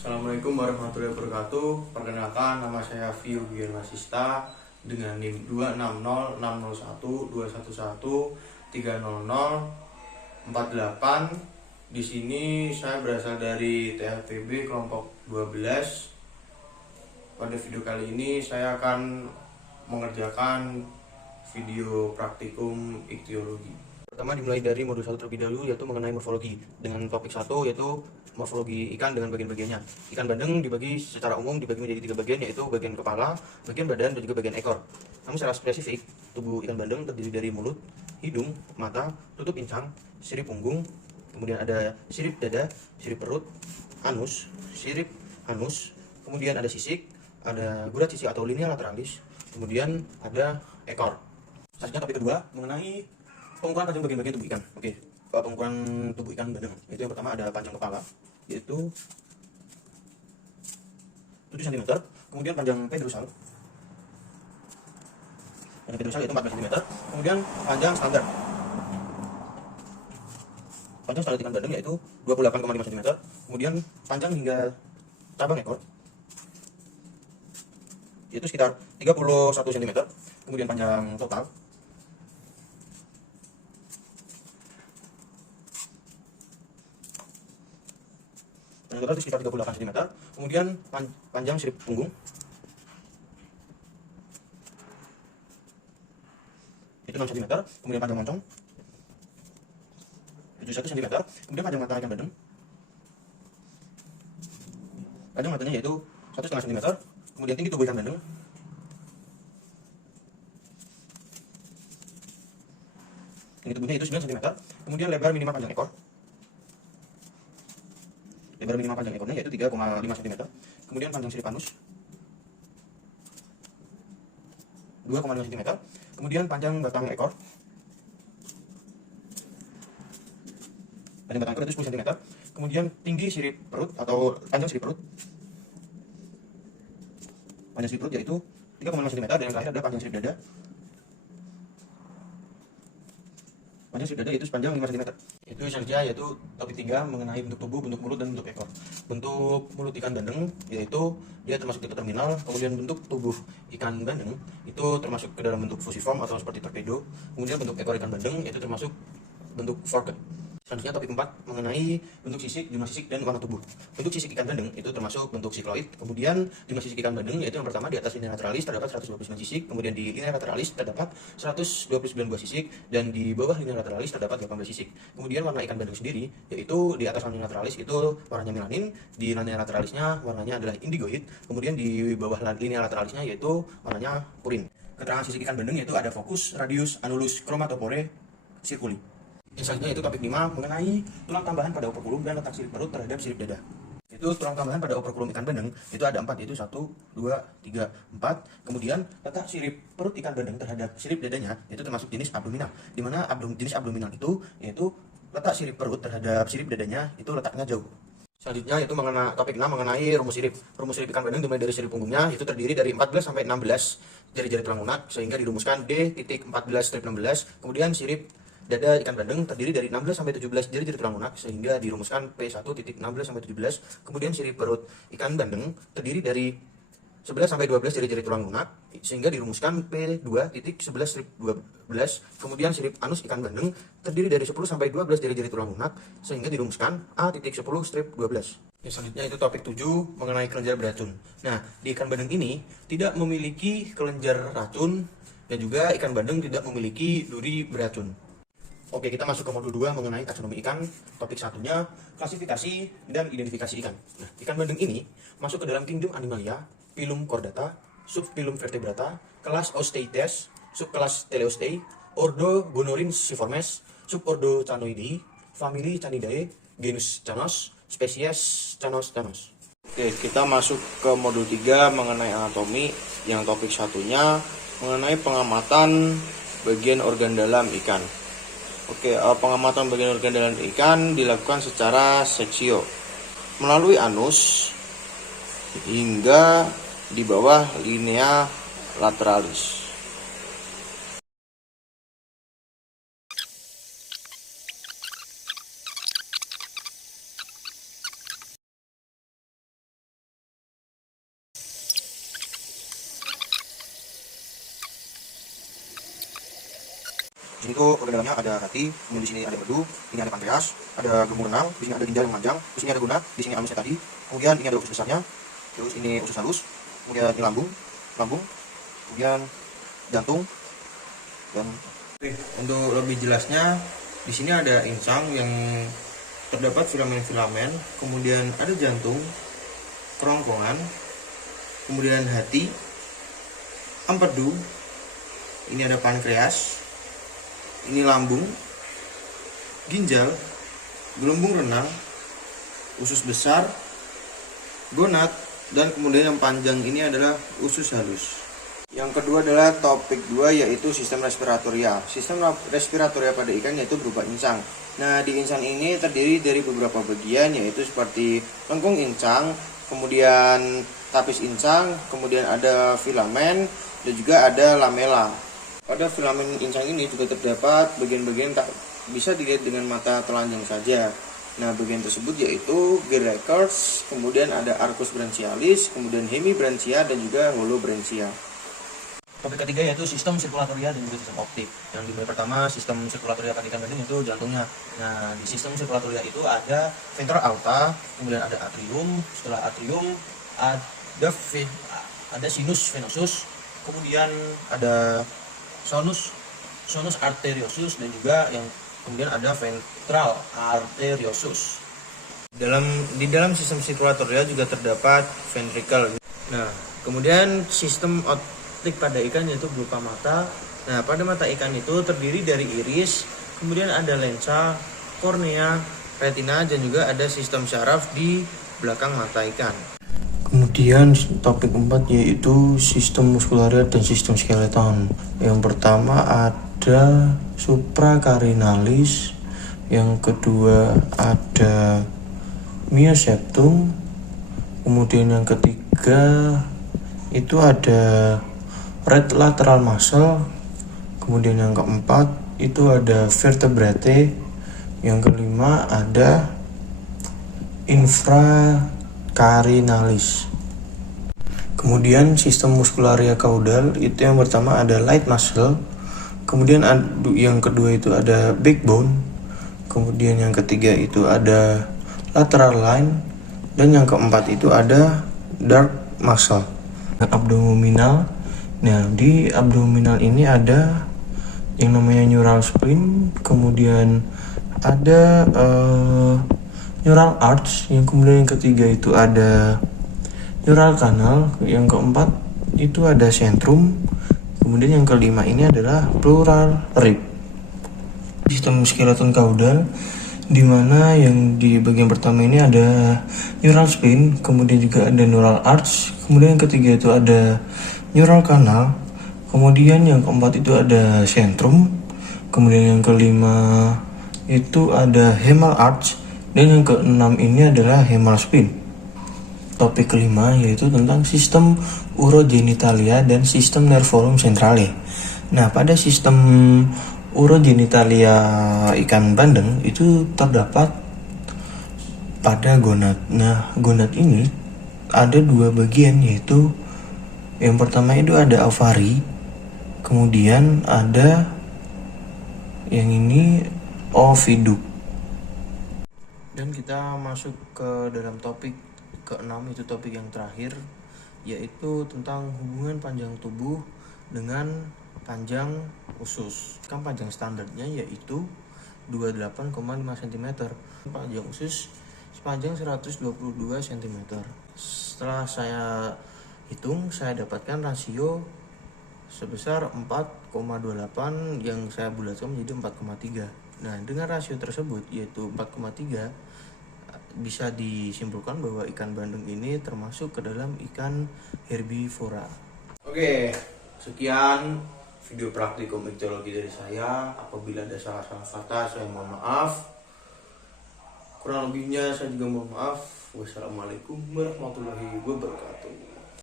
Assalamualaikum warahmatullahi wabarakatuh. Perkenalkan, nama saya Vio Gian Masista dengan NIM 260601211300048. Di sini saya berasal dari TFPB kelompok 12. Pada video kali ini saya akan mengerjakan video praktikum ichtiologi. Pertama dimulai dari modul 1 terlebih dahulu, yaitu mengenai morfologi. Dengan topik 1 yaitu morfologi ikan dengan bagian-bagiannya. Ikan bandeng dibagi secara umum dibagi menjadi 3 bagian, yaitu bagian kepala, bagian badan, dan juga bagian ekor. Namun secara spesifik, tubuh ikan bandeng terdiri dari mulut, hidung, mata, tutup insang, sirip punggung, kemudian ada sirip dada, sirip perut, sirip anus, kemudian ada sisik, ada gurat sisik atau linea lateralis, kemudian ada ekor. Selanjutnya topik kedua mengenai pengukuran panjang bagian-bagian tubuh ikan. Oke, pengukuran tubuh ikan bandeng itu yang pertama ada panjang kepala, yaitu 7 cm, kemudian panjang pedrusal yaitu 14 cm, kemudian panjang standar ikan bandeng yaitu 28,5 cm, kemudian panjang hingga cabang ekor yaitu sekitar 31 cm, kemudian panjang total itu sekitar 38 cm, kemudian panjang sirip punggung itu 6 cm, kemudian panjang moncong 71 cm, kemudian panjang mata ikan bandeng, panjang matanya yaitu 1,5 cm, kemudian tinggi tubuh ikan bandeng tinggi tubuhnya itu 9 cm, kemudian lebar minimal panjang ekor, lebar minimal panjang ekornya yaitu 3,5 cm, kemudian panjang sirip anus 2,5 cm, kemudian panjang batang ekor itu 10 cm, kemudian tinggi sirip perut atau panjang sirip perut yaitu 3,5 cm, dan yang terakhir ada panjang sirip dada. Panjang sirip dada itu sepanjang 5 cm. Itu saja, yaitu topik 3 mengenai bentuk tubuh, bentuk mulut, dan bentuk ekor. Bentuk mulut ikan bandeng yaitu dia termasuk tipe terminal, kemudian bentuk tubuh ikan bandeng itu termasuk ke dalam bentuk fusiform atau seperti torpedo, kemudian bentuk ekor ikan bandeng itu termasuk bentuk forked. Selanjutnya topik 4 mengenai bentuk sisik, jumlah sisik, dan warna tubuh. Bentuk sisik ikan bandeng itu termasuk bentuk sikloid, kemudian jumlah sisik ikan bandeng yaitu yang pertama di atas linea lateralis terdapat 129 sisik, kemudian di linea lateralis terdapat 129 buah sisik, dan di bawah linea lateralis terdapat 18 sisik. Kemudian warna ikan bandeng sendiri yaitu di atas linea lateralis itu warnanya melanin, di linea lateralisnya warnanya adalah indigoid, kemudian di bawah linea lateralisnya yaitu warnanya purin. Keterangan sisik ikan bandeng yaitu ada fokus, radius, anulus, chromatopore, circuli. Yang selanjutnya itu topik 5 mengenai tulang tambahan pada operkulum dan letak sirip perut terhadap sirip dada. Itu tulang tambahan pada operkulum ikan bandeng itu ada 4, yaitu 1, 2, 3, 4. Kemudian letak sirip perut ikan bandeng terhadap sirip dadanya itu termasuk jenis abdominal, di mana jenis abdominal itu yaitu letak sirip perut terhadap sirip dadanya itu letaknya jauh. Selanjutnya itu topik 6 mengenai rumus sirip. Rumus sirip ikan bandeng dimulai dari sirip punggungnya itu terdiri dari 14 sampai 16 jari-jari tulang lunak, sehingga dirumuskan D.14-16. Kemudian sirip dada ikan bandeng terdiri dari 16 sampai 17 jari-jari tulang lunak, sehingga dirumuskan P1.16 sampai 17. Kemudian sirip perut ikan bandeng terdiri dari 11 sampai 12 jari-jari tulang lunak, sehingga dirumuskan P2.11-12. Kemudian sirip anus ikan bandeng terdiri dari 10 sampai 12 jari-jari tulang lunak, sehingga dirumuskan A.10-12. Selanjutnya itu topik 7 mengenai kelenjar beracun. Nah, di ikan bandeng ini tidak memiliki kelenjar racun, dan juga ikan bandeng tidak memiliki duri beracun. Oke, kita masuk ke modul 2 mengenai taksonomi ikan. Topik satunya klasifikasi dan identifikasi ikan. Nah, ikan bandeng ini masuk ke dalam kingdom Animalia, phylum Chordata, subphylum Vertebrata, kelas Osteichthyes, subkelas Teleostei, ordo Gonorrhynchiformes, subordo Canoidea, famili Canidae, genus Canos, spesies Canos. Oke, kita masuk ke modul 3 mengenai anatomi, yang topik satunya mengenai pengamatan bagian organ dalam ikan. Oke, pengamatan bagian organ dalam ikan dilakukan secara seksio melalui anus hingga di bawah linea lateralis. Di sini tuh organ dalamnya ada hati, kemudian di sini ada madu, ini ada pankreas, ada gelembung renang, di sini ada ginjal yang memanjang, di sini ada guna, di sini anusnya tadi, kemudian ini ada usus besarnya, terus ini usus halus, kemudian ini lambung, kemudian jantung. Dan untuk lebih jelasnya, di sini ada insang yang terdapat filamen-filamen, kemudian ada jantung, kerongkongan, kemudian hati, empedu, ini ada pankreas, ini lambung, ginjal, gelembung renang, usus besar, gonad, dan kemudian yang panjang ini adalah usus halus. Yang kedua adalah topik 2, yaitu sistem respiratoria. Sistem respiratoria pada ikan yaitu berupa insang. Nah, di insang ini terdiri dari beberapa bagian, yaitu seperti lengkung insang, kemudian tapis insang, kemudian ada filamen, dan juga ada lamela. Pada filamen insang ini juga terdapat bagian-bagian tak bisa dilihat dengan mata telanjang saja. Nah, bagian tersebut yaitu Gerakers, kemudian ada Arcus branchialis, kemudian Hemibranchia, dan juga Holobranchia. Topik ketiga yaitu sistem sirkulatoria dan juga sistem optik. Yang dimulai pertama, sistem sirkulatoria pada ikan bandeng itu jantungnya. Nah, di sistem sirkulatoria itu ada ventral aorta, kemudian ada atrium, setelah atrium ada sinus venosus, kemudian ada sonus arteriosus, dan juga yang kemudian ada ventral arteriosus. Di dalam sistem sirkulatoria juga terdapat ventricle. Nah, kemudian sistem optik pada ikan yaitu berupa mata. Nah, pada mata ikan itu terdiri dari iris, kemudian ada lensa, kornea, retina, dan juga ada sistem syaraf di belakang mata ikan. Kemudian topik 4 yaitu sistem muskularia dan sistem skeleton. Yang pertama ada supracarinalis, yang kedua ada mioseptum, kemudian yang ketiga itu ada right lateral muscle, kemudian yang keempat itu ada vertebrate, yang kelima ada infracarinalis. Kemudian sistem muskularia caudal itu yang pertama ada light muscle, kemudian yang kedua itu ada backbone, kemudian yang ketiga itu ada lateral line, dan yang keempat itu ada dark muscle. Abdominal. Nah, di abdominal ini ada yang namanya neural spleen, kemudian ada neural arch, yang kemudian yang ketiga itu ada neural canal, yang keempat itu ada centrum, kemudian yang kelima ini adalah pleural rib. Sistem skeleton caudal, di mana yang di bagian pertama ini ada neural spleen, kemudian juga ada neural arch, kemudian yang ketiga itu ada neural canal, kemudian yang keempat itu ada centrum, kemudian yang kelima itu ada hemal arch, dan yang keenam ini adalah hemal spleen. Topik kelima yaitu tentang sistem urogenitalia dan sistem nervorum centrale. Nah, pada sistem urogenitalia ikan bandeng itu terdapat pada gonad. Nah, gonad ini ada dua bagian, yaitu yang pertama itu ada ovari, kemudian ada yang ini oviduk. Dan kita masuk ke dalam topik keenam, itu topik yang terakhir, yaitu tentang hubungan panjang tubuh dengan panjang usus. Kan panjang standarnya yaitu 28,5 cm, panjang usus sepanjang 122 cm. Setelah saya hitung, saya dapatkan rasio sebesar 4,28 yang saya bulatkan menjadi 4,3. Nah, dengan rasio tersebut yaitu 4,3, bisa disimpulkan bahwa ikan bandeng ini termasuk ke dalam ikan herbivora. Oke, sekian video praktikum ichthyologi dari saya. Apabila ada salah-salah kata, saya mohon maaf. Kurang lebihnya saya juga mohon maaf. Wassalamualaikum warahmatullahi wabarakatuh.